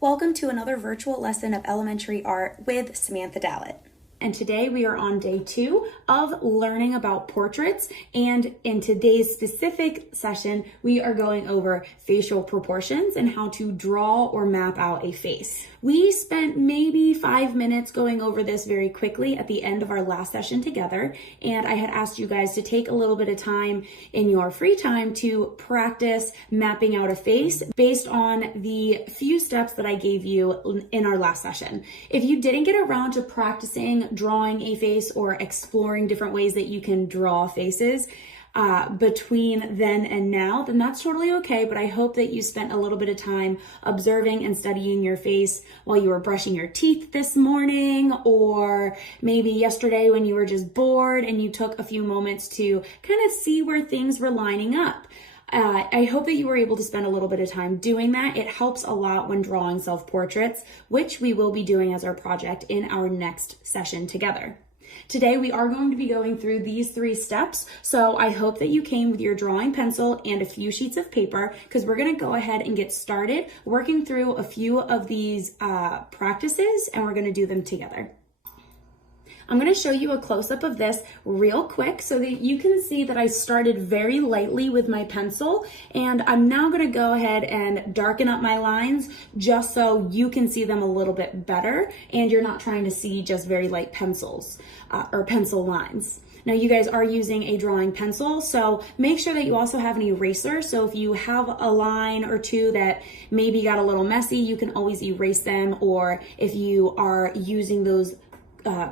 Welcome to another virtual lesson of elementary art with Samantha Dallett. And today we are on day 2 of learning about portraits. And in today's specific session, we are going over facial proportions and how to draw or map out a face. We spent maybe 5 minutes going over this very quickly at the end of our last session together. And I had asked you guys to take a little bit of time in your free time to practice mapping out a face based on the few steps that I gave you in our last session. If you didn't get around to practicing drawing a face or exploring different ways that you can draw faces between then and now, then that's totally okay. But I hope that you spent a little bit of time observing and studying your face while you were brushing your teeth this morning, or maybe yesterday when you were just bored and you took a few moments to kind of see where things were lining up. I hope that you were able to spend a little bit of time doing that. It helps a lot when drawing self-portraits, which we will be doing as our project in our next session together. Today, we are going to be going through these 3 steps. So I hope that you came with your drawing pencil and a few sheets of paper, because we're going to go ahead and get started working through a few of these practices, and we're going to do them together. I'm going to show you a close-up of this real quick so that you can see that I started very lightly with my pencil, and I'm now going to go ahead and darken up my lines just so you can see them a little bit better and you're not trying to see just very light pencils or pencil lines. Now, you guys are using a drawing pencil, so make sure that you also have an eraser. So if you have a line or two that maybe got a little messy, you can always erase them, or if you are using those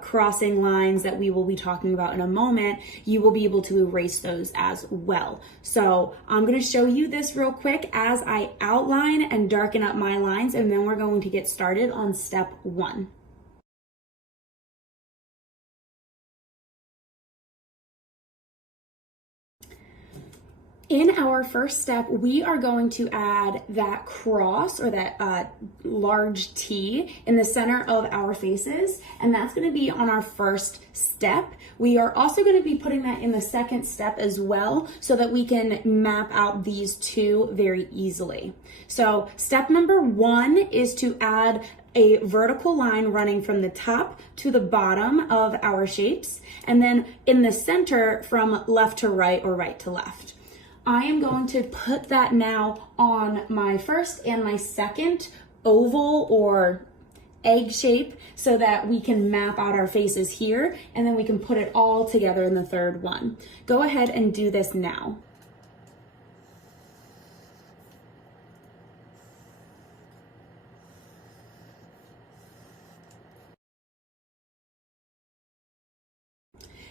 crossing lines that we will be talking about in a moment, you will be able to erase those as well. So I'm going to show you this real quick as I outline and darken up my lines, and then we're going to get started on step 1. In our first step, we are going to add that cross or that large T in the center of our faces, and that's going to be on our first step. We are also going to be putting that in the second step as well, so that we can map out these 2 very easily. So step number 1 is to add a vertical line running from the top to the bottom of our shapes, and then in the center from left to right or right to left. I am going to put that now on my first and my second oval or egg shape so that we can map out our faces here, and then we can put it all together in the third one. Go ahead and do this now.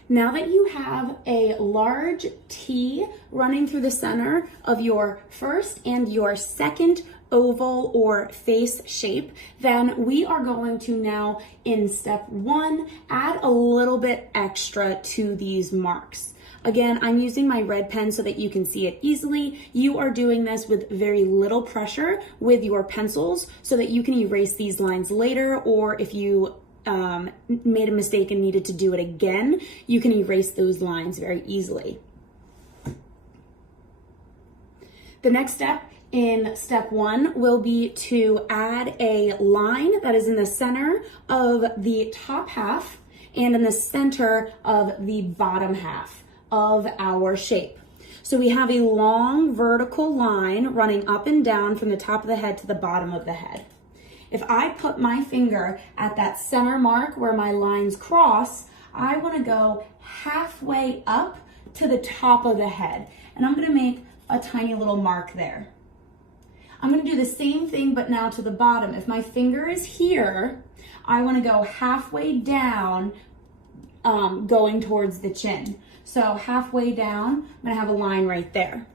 Now that you have a large T running through the center of your first and your second oval or face shape, then we are going to now, in step 1, add a little bit extra to these marks. Again, I'm using my red pen so that you can see it easily. You are doing this with very little pressure with your pencils so that you can erase these lines later, or if you made a mistake and needed to do it again, you can erase those lines very easily. The next step in step 1 will be to add a line that is in the center of the top half and in the center of the bottom half of our shape. So we have a long vertical line running up and down from the top of the head to the bottom of the head. If I put my finger at that center mark where my lines cross, I want to go halfway up to the top of the head, and I'm going to make a tiny little mark there. I'm going to do the same thing, but now to the bottom. If my finger is here, I want to go halfway down, going towards the chin. So halfway down, I'm going to have a line right there.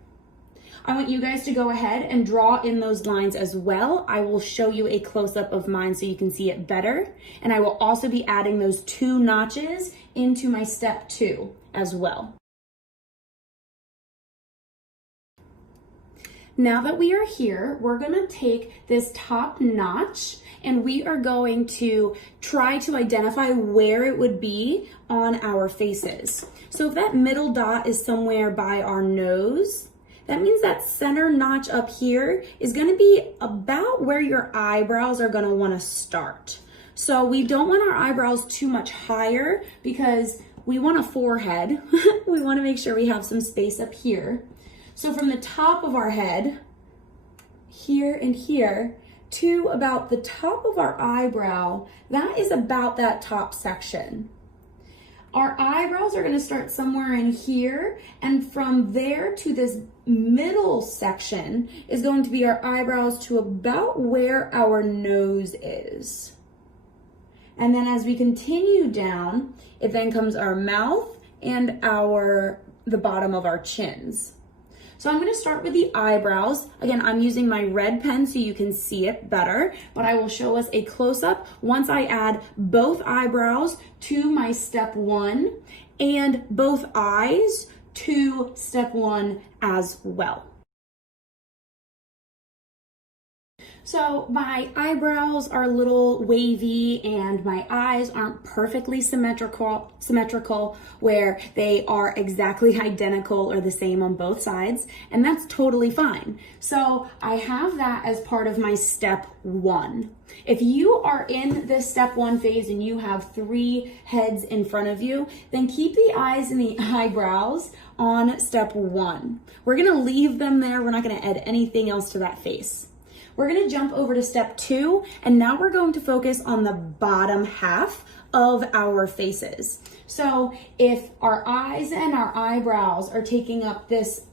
I want you guys to go ahead and draw in those lines as well. I will show you a close-up of mine so you can see it better. And I will also be adding those 2 notches into my step 2 as well. Now that we are here, we're going to take this top notch and we are going to try to identify where it would be on our faces. So if that middle dot is somewhere by our nose, that means that center notch up here is gonna be about where your eyebrows are gonna wanna start. So we don't want our eyebrows too much higher because we want a forehead. We wanna make sure we have some space up here. So from the top of our head, here and here, to about the top of our eyebrow, that is about that top section. Our eyebrows are gonna start somewhere in here, and from there to this middle section is going to be our eyebrows to about where our nose is. And then as we continue down, it then comes our mouth and the bottom of our chins. So I'm gonna start with the eyebrows. Again, I'm using my red pen so you can see it better, but I will show us a close-up once I add both eyebrows to my step 1 and both eyes to step 1 as well. So my eyebrows are a little wavy and my eyes aren't perfectly symmetrical where they are exactly identical or the same on both sides, and that's totally fine. So I have that as part of my step 1. If you are in this step 1 phase and you have 3 heads in front of you, then keep the eyes and the eyebrows on step 1. We're gonna leave them there. We're not gonna add anything else to that face. We're gonna jump over to step 2, and now we're going to focus on the bottom half of our faces. So if our eyes and our eyebrows are taking up this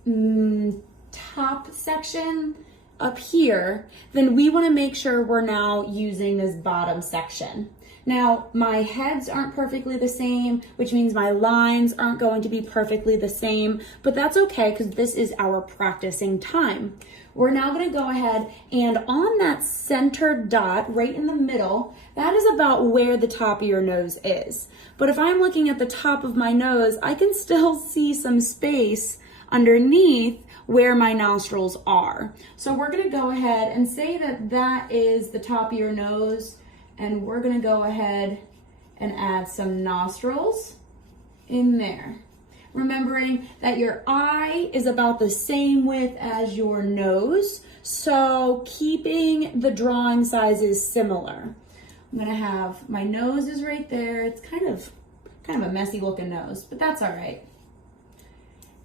top section up here, then we wanna make sure we're now using this bottom section. Now, my heads aren't perfectly the same, which means my lines aren't going to be perfectly the same, but that's okay because this is our practicing time. We're now gonna go ahead and on that center dot right in the middle, that is about where the top of your nose is. But if I'm looking at the top of my nose, I can still see some space underneath where my nostrils are. So we're gonna go ahead and say that that is the top of your nose, and we're gonna go ahead and add some nostrils in there. Remembering that your eye is about the same width as your nose, so keeping the drawing sizes similar. I'm gonna have, my nose is right there. It's kind of a messy looking nose, but that's all right.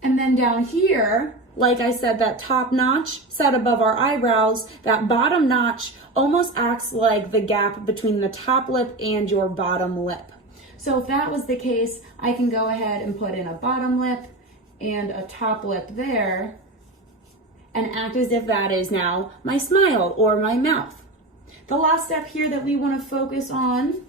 And then down here, like I said, that top notch set above our eyebrows, that bottom notch almost acts like the gap between the top lip and your bottom lip. So if that was the case, I can go ahead and put in a bottom lip and a top lip there and act as if that is now my smile or my mouth. The last step here that we want to focus on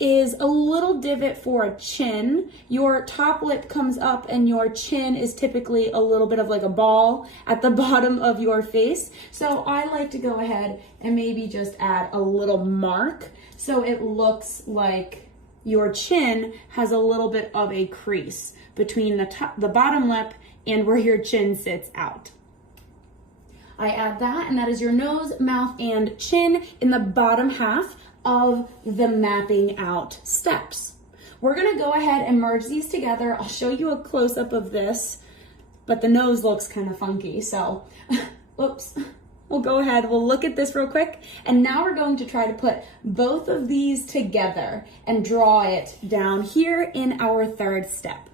is a little divot for a chin. Your top lip comes up and your chin is typically a little bit of like a ball at the bottom of your face. So I like to go ahead and maybe just add a little mark so it looks like your chin has a little bit of a crease between the bottom lip and where your chin sits out. I add that, and that is your nose, mouth, and chin in the bottom half of the mapping out steps. We're gonna go ahead and merge these together. I'll show you a close-up of this, but the nose looks kind of funky, so oops. We'll go ahead, we'll look at this real quick, and now we're going to try to put both of these together and draw it down here in our third step.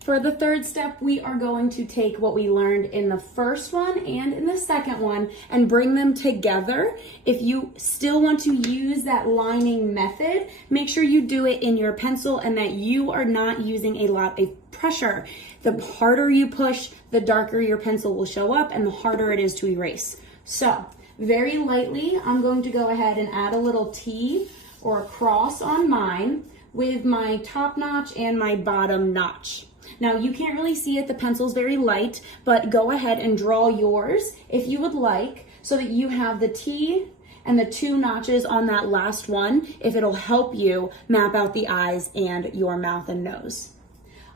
For the third step, we are going to take what we learned in the first one and in the second one and bring them together. If you still want to use that lining method, make sure you do it in your pencil and that you are not using a lot of pressure. The harder you push, the darker your pencil will show up and the harder it is to erase. So very lightly, I'm going to go ahead and add a little T or a cross on mine with my top notch and my bottom notch. Now you can't really see it, the pencil's very light, but go ahead and draw yours if you would like so that you have the T and the 2 notches on that last one if it'll help you map out the eyes and your mouth and nose.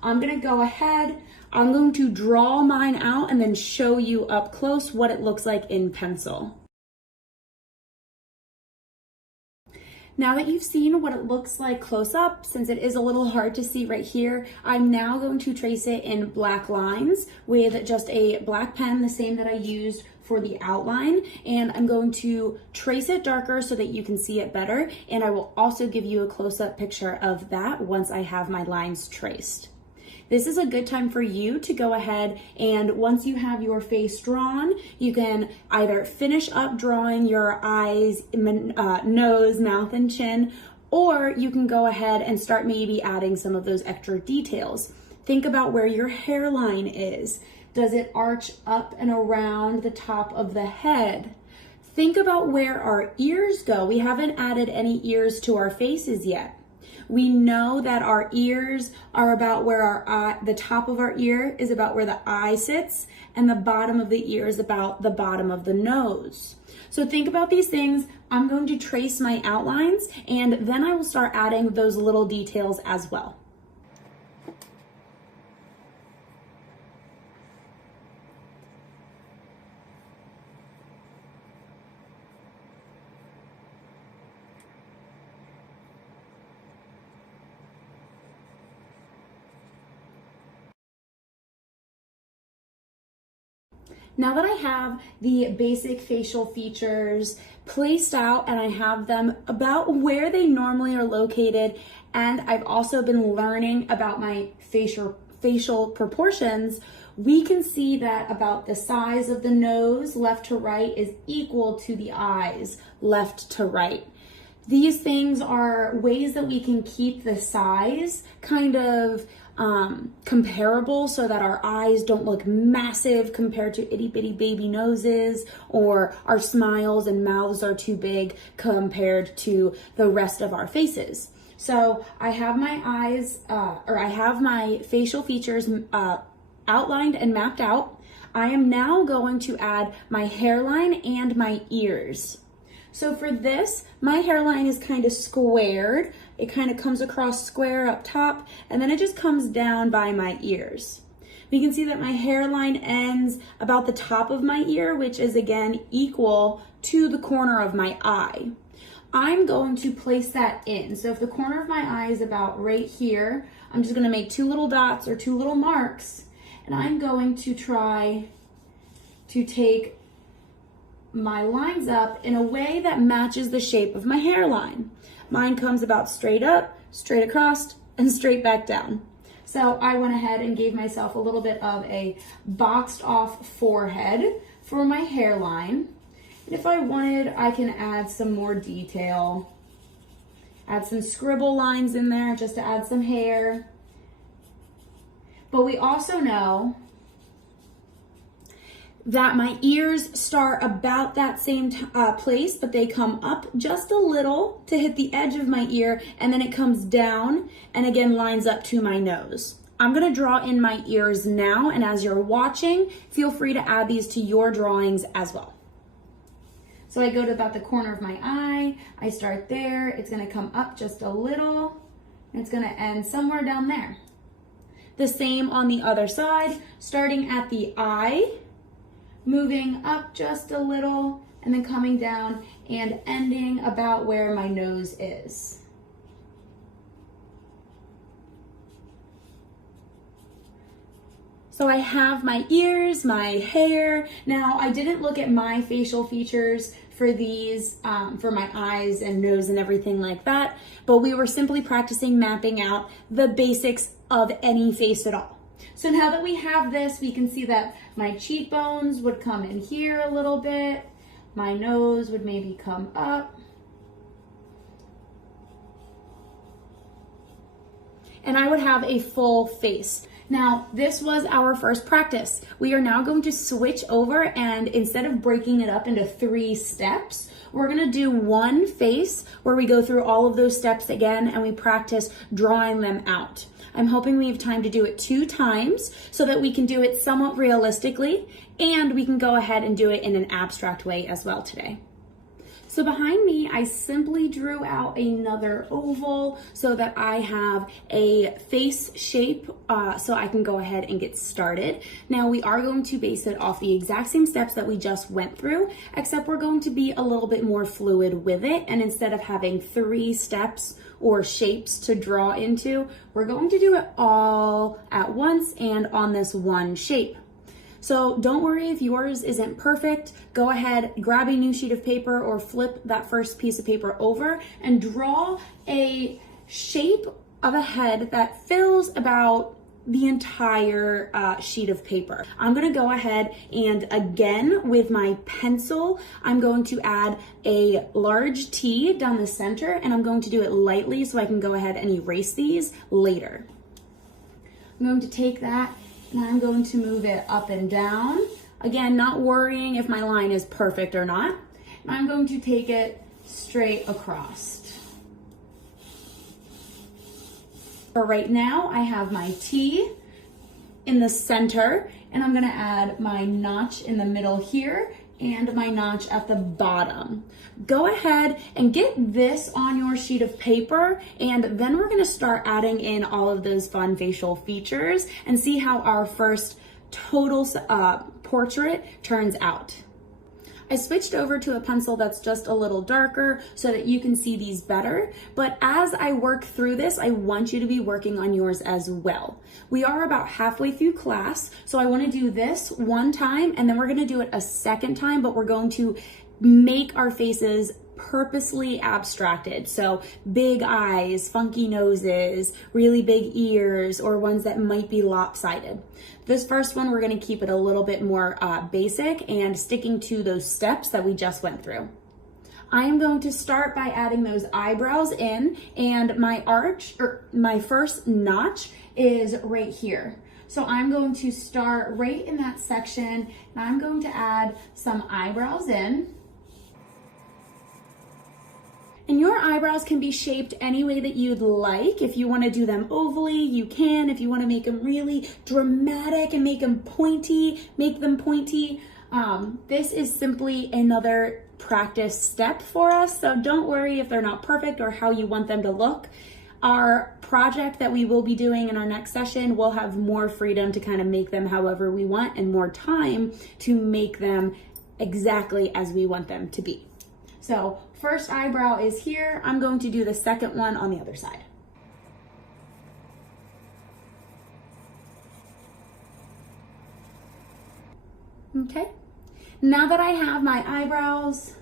I'm gonna go ahead, I'm going to draw mine out and then show you up close what it looks like in pencil. Now that you've seen what it looks like close up, since it is a little hard to see right here, I'm now going to trace it in black lines with just a black pen, the same that I used for the outline, and I'm going to trace it darker so that you can see it better, and I will also give you a close-up picture of that once I have my lines traced. This is a good time for you to go ahead and once you have your face drawn, you can either finish up drawing your eyes, nose, mouth, and chin, or you can go ahead and start maybe adding some of those extra details. Think about where your hairline is. Does it arch up and around the top of the head? Think about where our ears go. We haven't added any ears to our faces yet. We know that our ears are about where our eye, the top of our ear is about where the eye sits, and the bottom of the ear is about the bottom of the nose. So think about these things. I'm going to trace my outlines, and then I will start adding those little details as well. Now that I have the basic facial features placed out and I have them about where they normally are located, and I've also been learning about my facial proportions, we can see that about the size of the nose left to right is equal to the eyes left to right. These things are ways that we can keep the size kind of comparable so that our eyes don't look massive compared to itty bitty baby noses, or our smiles and mouths are too big compared to the rest of our faces. So I have my eyes, I have my facial features outlined and mapped out. I am now going to add my hairline and my ears. So for this, my hairline is kind of squared. It kind of comes across square up top, and then it just comes down by my ears. We can see that my hairline ends about the top of my ear, which is again equal to the corner of my eye. I'm going to place that in. So if the corner of my eye is about right here, I'm just gonna make two little dots or two little marks, and I'm going to try to take my lines up in a way that matches the shape of my hairline. Mine comes about straight up, straight across, and straight back down. So I went ahead and gave myself a little bit of a boxed off forehead for my hairline. And if I wanted, I can add some more detail. Add some scribble lines in there just to add some hair. But we also know that my ears start about that same place, but they come up just a little to hit the edge of my ear, and then it comes down and again lines up to my nose. I'm gonna draw in my ears now, and as you're watching, feel free to add these to your drawings as well. So I go to about the corner of my eye, I start there, it's gonna come up just a little, and it's gonna end somewhere down there. The same on the other side, starting at the eye, moving up just a little, and then coming down and ending about where my nose is. So I have my ears, my hair. Now I didn't look at my facial features for these, for my eyes and nose and everything like that, but we were simply practicing mapping out the basics of any face at all. So now that we have this, we can see that my cheekbones would come in here a little bit. My nose would maybe come up. And I would have a full face. Now, this was our first practice. We are now going to switch over, and instead of breaking it up into 3 steps, we're gonna do one face where we go through all of those steps again and we practice drawing them out. I'm hoping we have time to do it 2 times so that we can do it somewhat realistically, and we can go ahead and do it in an abstract way as well today. So behind me, I simply drew out another oval so that I have a face shape so I can go ahead and get started. Now we are going to base it off the exact same steps that we just went through, except we're going to be a little bit more fluid with it. And instead of having 3 steps or shapes to draw into, we're going to do it all at once and on this one shape. So don't worry if yours isn't perfect. Go ahead, grab a new sheet of paper or flip that first piece of paper over and draw a shape of a head that fills about the entire sheet of paper. I'm gonna go ahead and again with my pencil, I'm going to add a large T down the center, and I'm going to do it lightly so I can go ahead and erase these later. I'm going to take that and I'm going to move it up and down. Again, not worrying if my line is perfect or not. And I'm going to take it straight across. For right now, I have my T in the center, and I'm gonna add my notch in the middle here and my notch at the bottom. Go ahead and get this on your sheet of paper, and then we're gonna start adding in all of those fun facial features and see how our first total portrait turns out. I switched over to a pencil that's just a little darker so that you can see these better, but as I work through this, I want you to be working on yours as well. We are about halfway through class, so I wanna do this one time and then we're gonna do it a second time, but we're going to make our faces purposely abstracted. So big eyes, funky noses, really big ears, or ones that might be lopsided. This first one, we're gonna keep it a little bit more basic and sticking to those steps that we just went through. I am going to start by adding those eyebrows in, and my my first notch is right here. So I'm going to start right in that section, and I'm going to add some eyebrows in. And your eyebrows can be shaped any way that you'd like. If you want to do them ovally, you can. If you want to make them really dramatic and make them pointy, make them pointy. This is simply another practice step for us. So don't worry if they're not perfect or how you want them to look. Our project that we will be doing in our next session, we'll have more freedom to kind of make them however we want and more time to make them exactly as we want them to be. So first eyebrow is here. I'm going to do the second one on the other side. Okay, now that I have my eyebrows,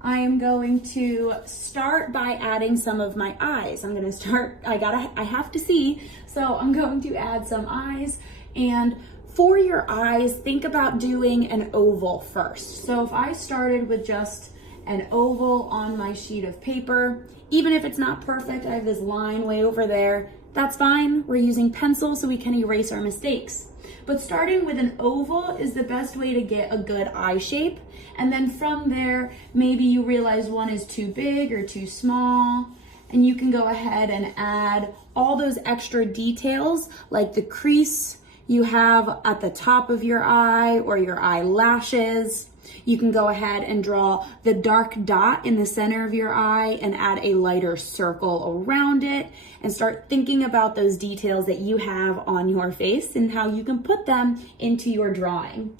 I am going to start by adding some of my eyes. I'm gonna start, I have to see, so I'm going to add some eyes. And for your eyes, think about doing an oval first. So if I started with just an oval on my sheet of paper, even if it's not perfect, I have this line way over there, that's fine. We're using pencil so we can erase our mistakes. But starting with an oval is the best way to get a good eye shape. And then from there, maybe you realize one is too big or too small, and you can go ahead and add all those extra details like the crease you have at the top of your eye or your eyelashes. You can go ahead and draw the dark dot in the center of your eye and add a lighter circle around it and start thinking about those details that you have on your face and how you can put them into your drawing.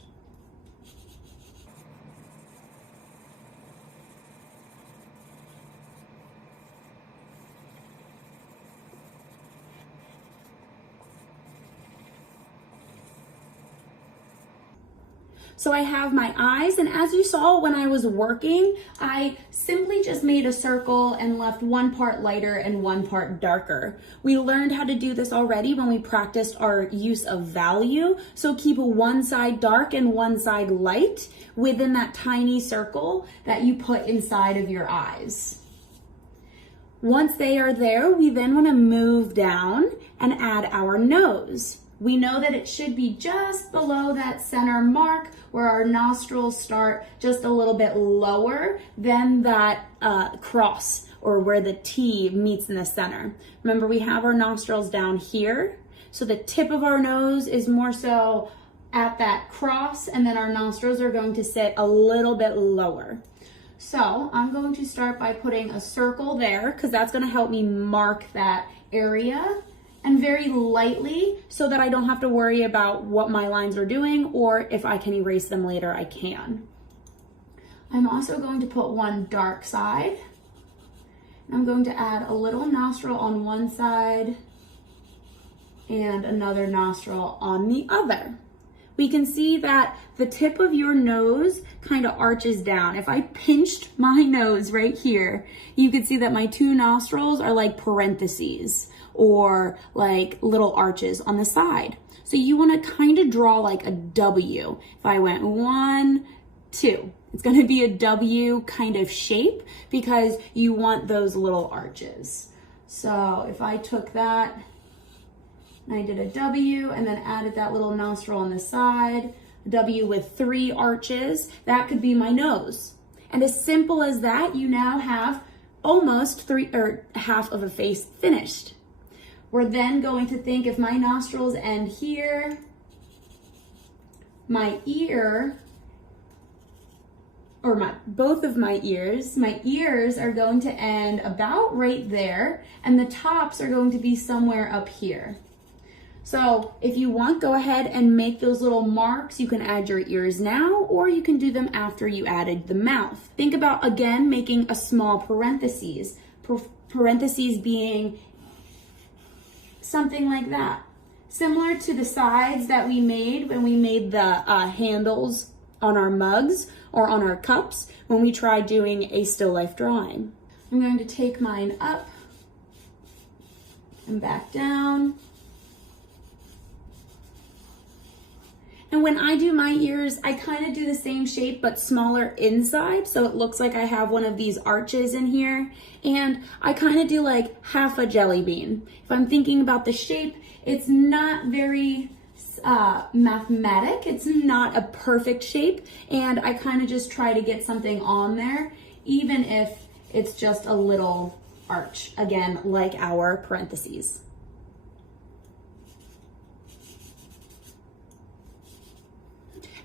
So I have my eyes, and as you saw when I was working, I simply just made a circle and left one part lighter and one part darker. We learned how to do this already when we practiced our use of value. So keep one side dark and one side light within that tiny circle that you put inside of your eyes. Once they are there, we then want to move down and add our nose. We know that it should be just below that center mark where our nostrils start just a little bit lower than that cross or where the T meets in the center. Remember, we have our nostrils down here. So the tip of our nose is more so at that cross, and then our nostrils are going to sit a little bit lower. So I'm going to start by putting a circle there because that's going to help me mark that area, and very lightly so that I don't have to worry about what my lines are doing, or if I can erase them later, I can. I'm also going to put one dark side. I'm going to add a little nostril on one side and another nostril on the other. We can see that the tip of your nose kind of arches down. If I pinched my nose right here, you could see that my two nostrils are like parentheses or like little arches on the side. So you want to kind of draw like a W. If I went 1, 2, it's going to be a W kind of shape because you want those little arches. So if I took that, I did a W and then added that little nostril on the side, a W with 3 arches, that could be my nose. And as simple as that, you now have almost half of a face finished. We're then going to think if my nostrils end here, my ear, or both of my ears are going to end about right there, and the tops are going to be somewhere up here. So if you want, go ahead and make those little marks. You can add your ears now, or you can do them after you added the mouth. Think about, again, making a small parentheses. Parentheses being something like that. Similar to the sides that we made when we made the handles on our mugs or on our cups when we tried doing a still life drawing. I'm going to take mine up and back down. And when I do my ears, I kind of do the same shape but smaller inside, so it looks like I have one of these arches in here. And I kind of do like half a jelly bean. If I'm thinking about the shape, it's not very mathematic. It's not a perfect shape, and I kind of just try to get something on there, even if it's just a little arch, again, like our parentheses.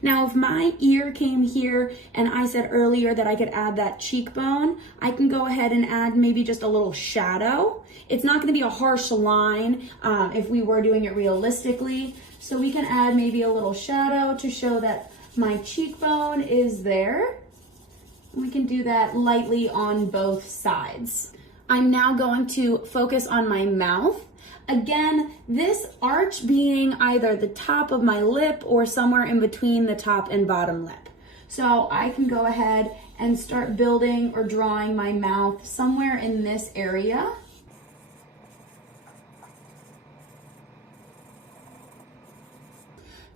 Now, if my ear came here and I said earlier that I could add that cheekbone, I can go ahead and add maybe just a little shadow. It's not going to be a harsh line if we were doing it realistically. So we can add maybe a little shadow to show that my cheekbone is there. We can do that lightly on both sides. I'm now going to focus on my mouth. Again, this arch being either the top of my lip or somewhere in between the top and bottom lip. So I can go ahead and start building or drawing my mouth somewhere in this area.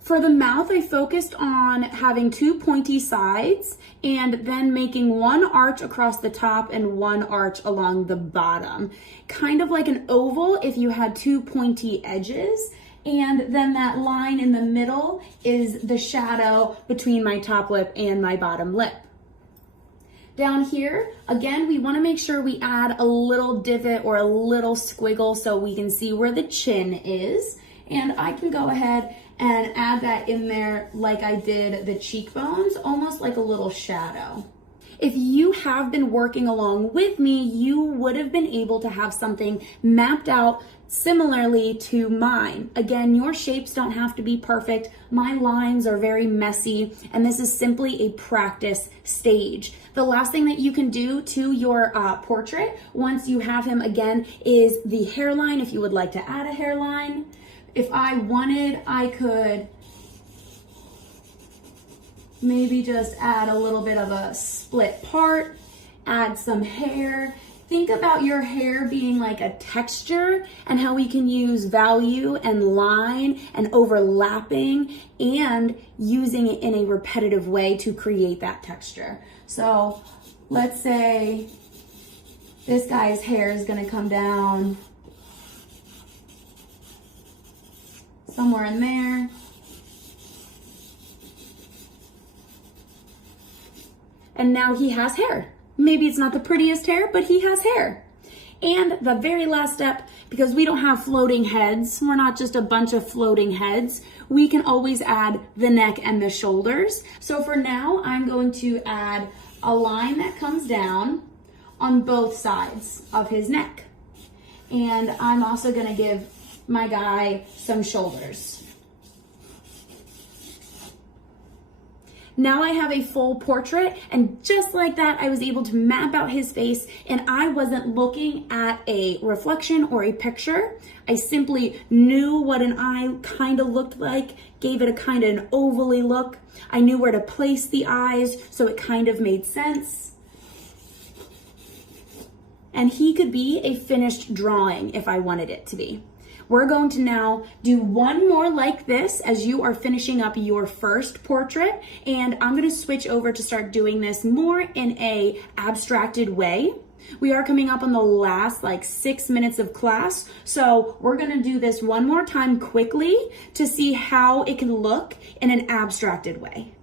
For the mouth, I focused on having 2 pointy sides and then making one arch across the top and one arch along the bottom. Kind of like an oval if you had 2 pointy edges. And then that line in the middle is the shadow between my top lip and my bottom lip. Down here, again, we want to make sure we add a little divot or a little squiggle so we can see where the chin is. And I can go ahead and add that in there like I did the cheekbones, almost like a little shadow. If you have been working along with me, you would have been able to have something mapped out similarly to mine. Again, your shapes don't have to be perfect. My lines are very messy, and this is simply a practice stage. The last thing that you can do to your portrait, once you have him again, is the hairline, if you would like to add a hairline. If I wanted, I could maybe just add a little bit of a split part, add some hair. Think about your hair being like a texture and how we can use value and line and overlapping and using it in a repetitive way to create that texture. So let's say this guy's hair is gonna come down somewhere in there. And now he has hair. Maybe it's not the prettiest hair, but he has hair. And the very last step, because we don't have floating heads, we're not just a bunch of floating heads, we can always add the neck and the shoulders. So for now, I'm going to add a line that comes down on both sides of his neck. And I'm also gonna give my guy some shoulders. Now I have a full portrait, and just like that, I was able to map out his face, and I wasn't looking at a reflection or a picture. I simply knew what an eye kind of looked like, gave it a kind of an ovally look. I knew where to place the eyes, so it kind of made sense. And he could be a finished drawing if I wanted it to be. We're going to now do one more like this as you are finishing up your first portrait, and I'm going to switch over to start doing this more in a abstracted way. We are coming up on the last 6 minutes of class, so we're going to do this one more time quickly to see how it can look in an abstracted way.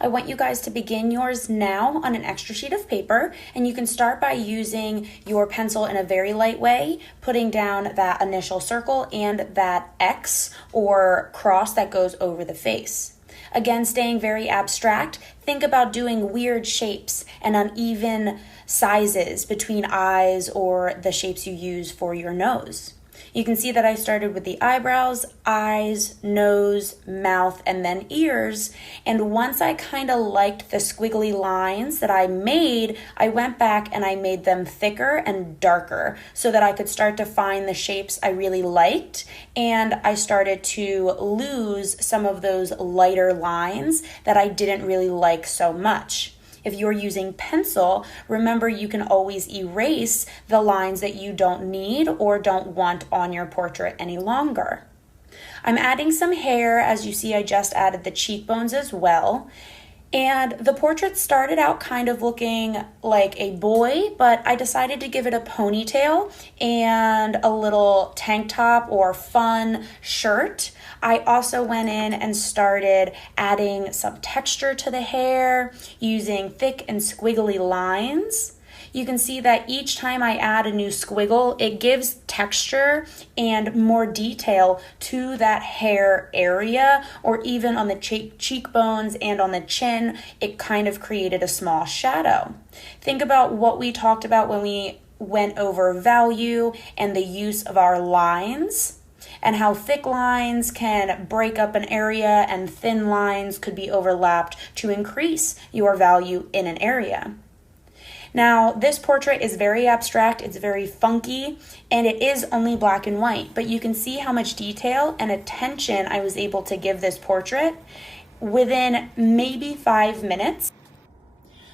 I want you guys to begin yours now on an extra sheet of paper, and you can start by using your pencil in a very light way, putting down that initial circle and that X or cross that goes over the face. Again, staying very abstract, think about doing weird shapes and uneven sizes between eyes or the shapes you use for your nose. You can see that I started with the eyebrows, eyes, nose, mouth, and then ears. And once I kind of liked the squiggly lines that I made, I went back and I made them thicker and darker so that I could start to find the shapes I really liked. And I started to lose some of those lighter lines that I didn't really like so much. If you're using pencil, remember you can always erase the lines that you don't need or don't want on your portrait any longer. I'm adding some hair. As you see, I just added the cheekbones as well. And the portrait started out kind of looking like a boy, but I decided to give it a ponytail and a little tank top or fun shirt. I also went in and started adding some texture to the hair using thick and squiggly lines. You can see that each time I add a new squiggle, it gives texture and more detail to that hair area, or even on the cheekbones and on the chin, it kind of created a small shadow. Think about what we talked about when we went over value and the use of our lines, and how thick lines can break up an area and thin lines could be overlapped to increase your value in an area. Now, this portrait is very abstract, it's very funky, and it is only black and white, but you can see how much detail and attention I was able to give this portrait within maybe 5 minutes.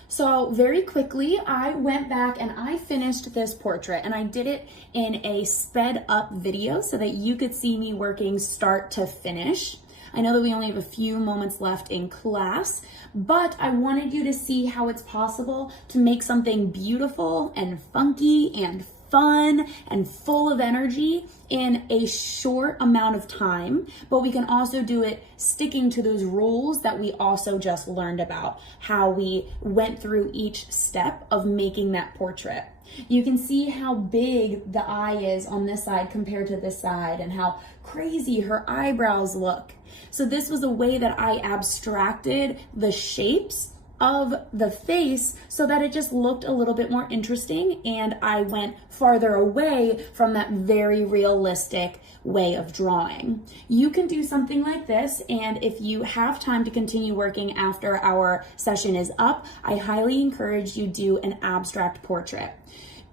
So very quickly, I went back and I finished this portrait, and I did it in a sped up video so that you could see me working start to finish. I know that we only have a few moments left in class, but I wanted you to see how it's possible to make something beautiful and funky and fun and full of energy in a short amount of time, but we can also do it sticking to those rules that we also just learned about, how we went through each step of making that portrait. You can see how big the eye is on this side compared to this side, and how crazy her eyebrows look. So this was a way that I abstracted the shapes of the face so that it just looked a little bit more interesting, and I went farther away from that very realistic way of drawing. You can do something like this, and if you have time to continue working after our session is up, I highly encourage you do an abstract portrait.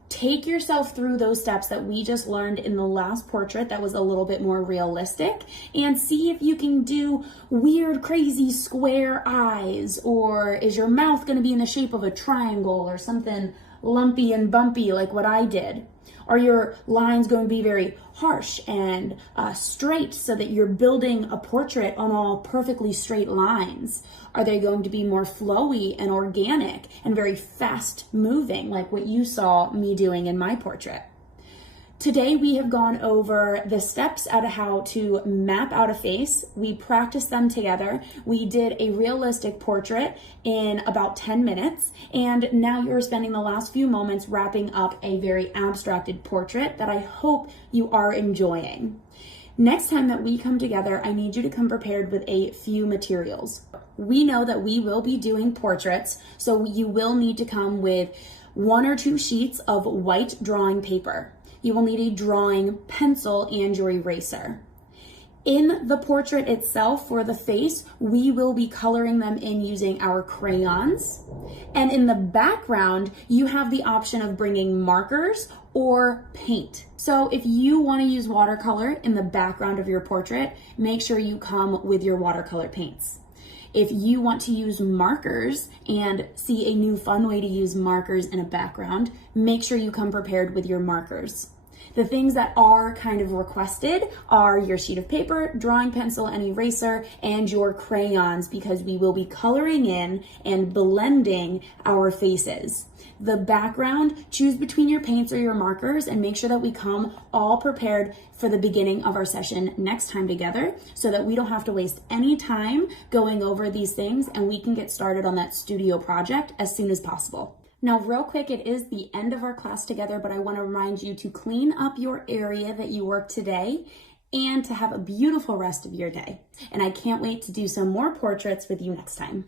Take yourself through those steps that we just learned in the last portrait that was a little bit more realistic, and see if you can do weird, crazy square eyes, or is your mouth going to be in the shape of a triangle or something lumpy and bumpy like what I did? Are your lines going to be very harsh and straight so that you're building a portrait on all perfectly straight lines? Are they going to be more flowy and organic and very fast moving like what you saw me doing in my portrait? Today we have gone over the steps out of how to map out a face. We practiced them together. We did a realistic portrait in about 10 minutes, and now you're spending the last few moments wrapping up a very abstracted portrait that I hope you are enjoying. Next time that we come together, I need you to come prepared with a few materials. we know that we will be doing portraits, so you will need to come with 1 or 2 sheets of white drawing paper. You will need a drawing pencil and your eraser. In the portrait itself, for the face, we will be coloring them in using our crayons. And in the background, you have the option of bringing markers or paint. So if you want to use watercolor in the background of your portrait, make sure you come with your watercolor paints. If you want to use markers and see a new fun way to use markers in a background, make sure you come prepared with your markers. The things that are kind of requested are your sheet of paper, drawing pencil and eraser, and your crayons, because we will be coloring in and blending our faces. The background, choose between your paints or your markers and make sure that we come all prepared for the beginning of our session next time together so that we don't have to waste any time going over these things and we can get started on that studio project as soon as possible. Now, real quick, it is the end of our class together, but I want to remind you to clean up your area that you worked today and to have a beautiful rest of your day. And I can't wait to do some more portraits with you next time.